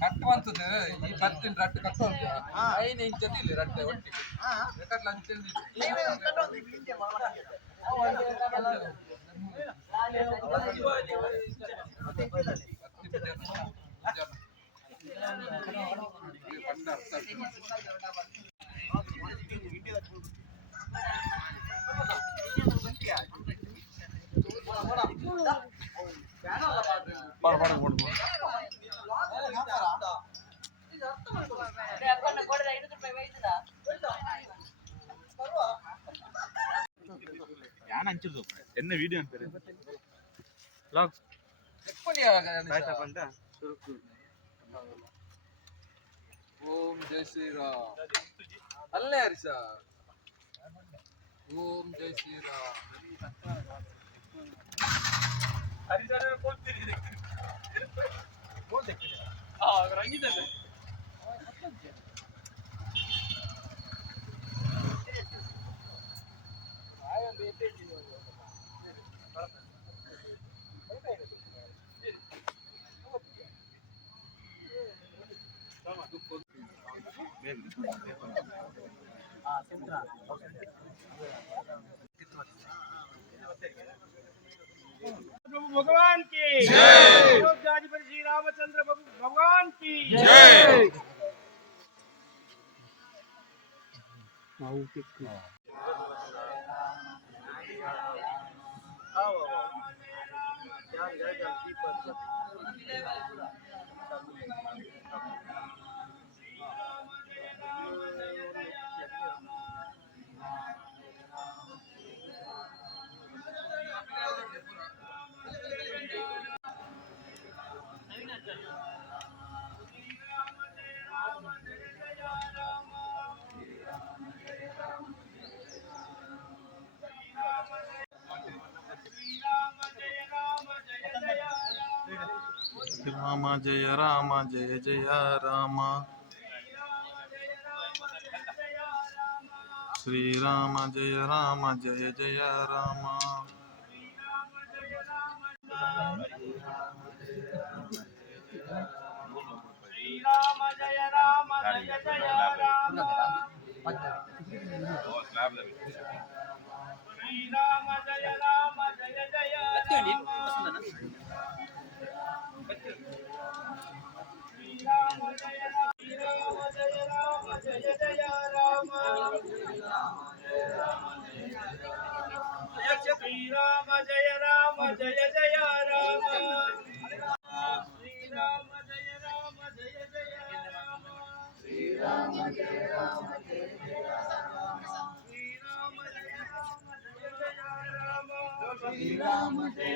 ಕಟ್ಟುವಂಥದ್ದು ಈ ಬರ್ತೀನಿ ರಟ್ಟು ಕಟ್ಟುವಂತ ಐದು ಇಂಚದಿಲ್ಲ ರಟ್ಟೆ ಒಟ್ಟಿಗೆ ಬೇಕಾದ್ರೆ ಅಂಚಲ್ಲಿ ഞാൻ അഞ്ചിരുന്നു എന്നെ വീഡിയോ ಓಂ ಜೈ ಶ್ರೀರಾಮ್ ಅಲ್ಲೇ ಹರಿಸ ಓಂ ಜೈ ಶ್ರೀರಾಮ್ प्रभु भगवान की जय। अयोध्याधिपति श्री रामचंद्र भगवान की जय। राम जय राम जय जय राम श्री राम जय राम जय जय राम श्रीराम जय राम जय जय राम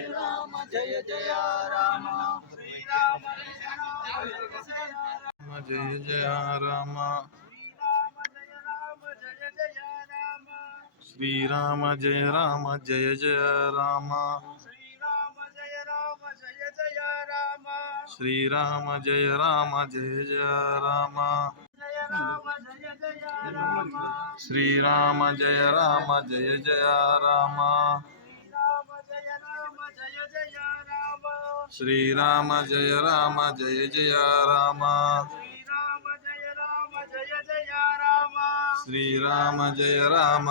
श्रीराम जय जय राम श्री राम जय राम जय जय राम श्री राम जय राम जय जय राम श्री राम जय राम जय जय राम श्री राम जय राम जय जय राम श्री राम जय राम जय जय राम श्री राम जय राम जय जय राम श्री राम जय राम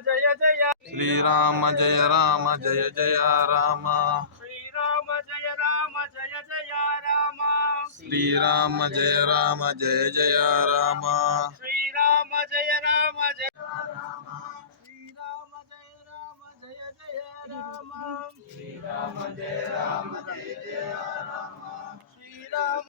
जय जय श्री राम जय राम जय जय राम श्री राम जय राम जय जय राम श्री राम जय राम जय जय राम श्री राम जय राम जय श्री राम जय राम जय जय राम श्री राम जय राम जय जय राम श्री राम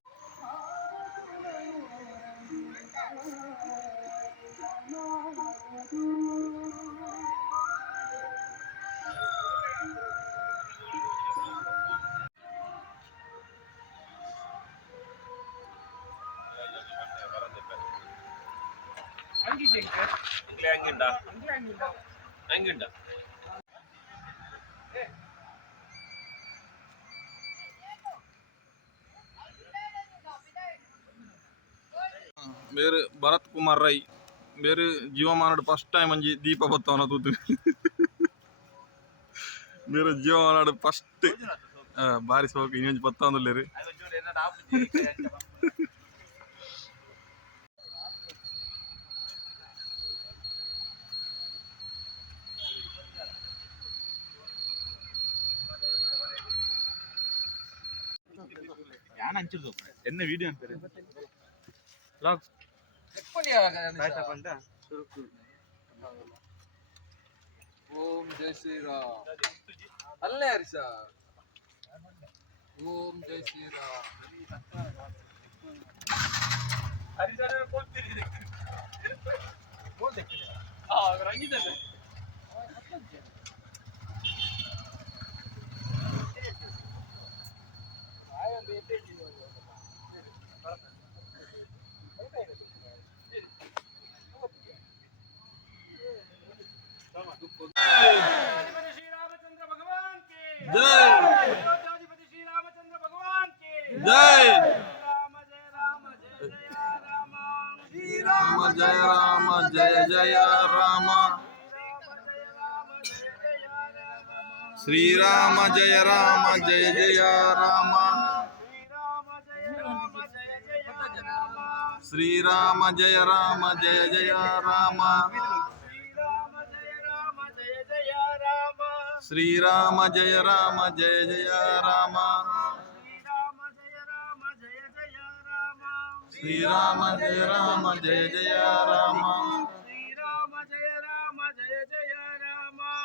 ಹಂಗಿಂಡ ಬೇರೆ ಭರತ್ ಕುಮಾರ್ ರೈ ಬೇರೆ ಜೀವಮಾನಾಡು ಫಸ್ಟ್ ಟೈಮ್ ಒಂಜಿ ದೀಪ ಬತ್ತವನ ತೂತು ಬೇರೆ ಜೀವಮಾನಾಡು ಫಸ್ಟ್ ಬಾರಿ ಸೋಕು ಇನ್ನೊಂಜಿ ಬತ್ತವನಲ್ಲೇರಿ ಯಾನ್ ಹಂಚಿರ್ದು ಎನ್ನ ವಿಡಿಯೋ ಅಂತಾರೆ ಲಾಗ್ ఓం జై శ్రీరామ్ అల్లే హరిష ఓం జై శ్రీరామ్ श्रीरामचंद्र भगवान की जय अयोध्याधिपति श्रीरामचंद्र भगवान की जय राम जय राम जय जय राम राम जय राम जय जय राम श्री राम जय राम जय जय राम श्री राम जय राम जय जय राम श्री राम जय राम जय जय राम श्री राम जय राम जय जय राम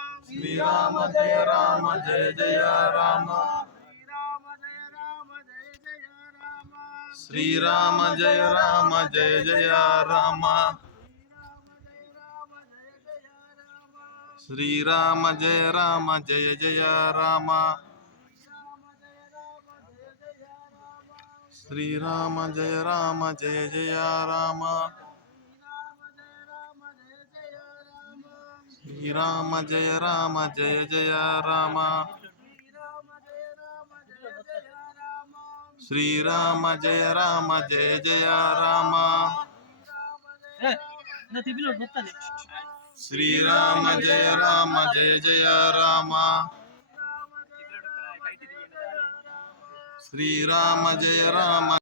श्री राम जय राम जय जय राम श्री राम जय राम जय जय राम श्री राम जय राम जय जय राम श्री राम जय राम जय जय राम श्री राम जय राम जय जय राम श्री राम जय राम जय जय राम श्री राम जय राम जय जय राम श्री राम जय राम